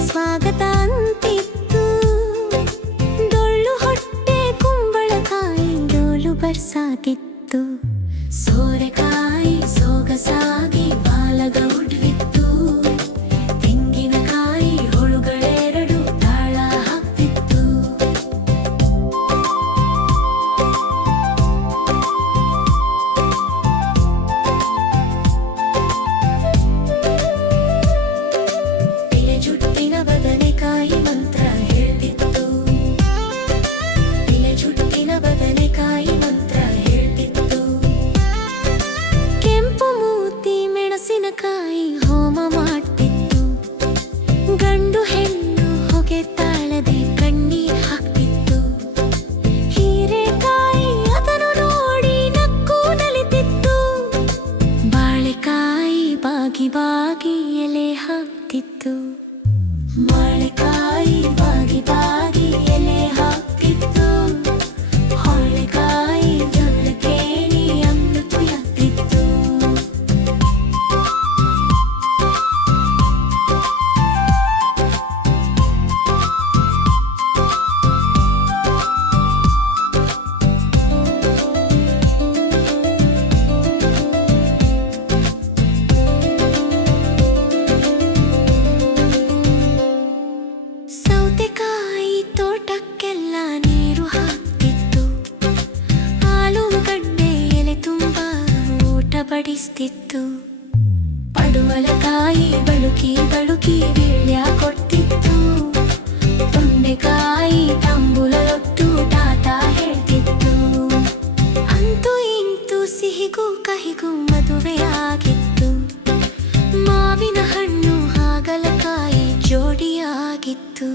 ಸ್ವಾಗತ ಅಂತಿತ್ತು. ಡೊಳ್ಳು ಹೊಟ್ಟೆ ಕುಂಬಳಕಾಯಿ ಡೋಲು ಬರ್ಸಾತಿತ್ತು. ಸೋರೆಕಾಯಿ ಸೊಗಸಾಗಿ ಬಾಲಗ ಉಡ್ವಿತ್ತು. ತೆಂಗಿನಕಾಯಿ ಹೊಳುಗಳೆರಡು ತಾಳ ಹಾಕ್ತಿತ್ತು. ಬಿಳೆ ಜುಟ್ಟಿನ ಬದನೆಕಾಯಿ ಮಂತ್ರ ಹೇಳ್ತಿತ್ತು. ಬಿಳೆ ಜುಟ್ಟಿನ ಬದನೆಕಾಯಿ ಮಂತ್ರ ಹೇಳ್ತಿತ್ತು. ಕೆಂಪು ಮೂತಿ ಮೆಣಸಿನಕಾಯಿ ಹೋಮ ಮಾಡ್ತಿತ್ತು. ಗಂಡು ಹೆಣ್ಣು ಹೊಗೆ ತಾಳದೆ ಕಣ್ಣೀರ್ ಹಾಕ್ತಿತ್ತು. ಹೀರೆಕಾಯಿ ಅದನ್ನು ನೋಡಿ ನಕ್ಕು ನಲಿತಿತ್ತು. ಬಾಳೆಕಾಯಿ ಬಾಗಿ ಬಾಗಿ ಎಲೆ ಹಾಕ್ತಿತ್ತು. ಬಾಳೆಕಾಯಿ ಬಾಗಿ ಬಾಗಿ ಎಲೆ ಹಾಕ್ತಿತ್ತು. ಹೊಳೆಕಾಯಿ ಜೊಳ್ಳ ಕೇಳಿ ಅಮೃತ ಯಾಕ್ತಿತ್ತು. ಸೌತೆಕಾಯಿ ತೋಟಕ್ಕೆಲ್ಲ ನೀರು ಹಾಕ್ತಿತ್ತು. ಆಲೂಗಡ್ಡೆ ಎಲೆ ತುಂಬ ಊಟ ಬಡಿಸ್ತಿತ್ತು. ಪಡುವಲಕಾಯಿ ಬಳುಕಿ ಬಳುಕಿ ವೀಳ್ಯ ಕೊಡ್ತಿತ್ತು. ತೊಂಡೆಕಾಯಿ ತಂಬುಲೊಟ್ಟು ಟಾಟಾ ಹೇಳ್ತಿತ್ತು. ಅಂತೂ ಇಂತೂ ಸಿಹಿಗೂ ಕಹಿಗೂ ಮದುವೆ ಆಗಿತ್ತು. ಮಾವಿನ ಹಣ್ಣು ಹಾಗಲಕಾಯಿ ಜೋಡಿಯಾಗಿತ್ತು.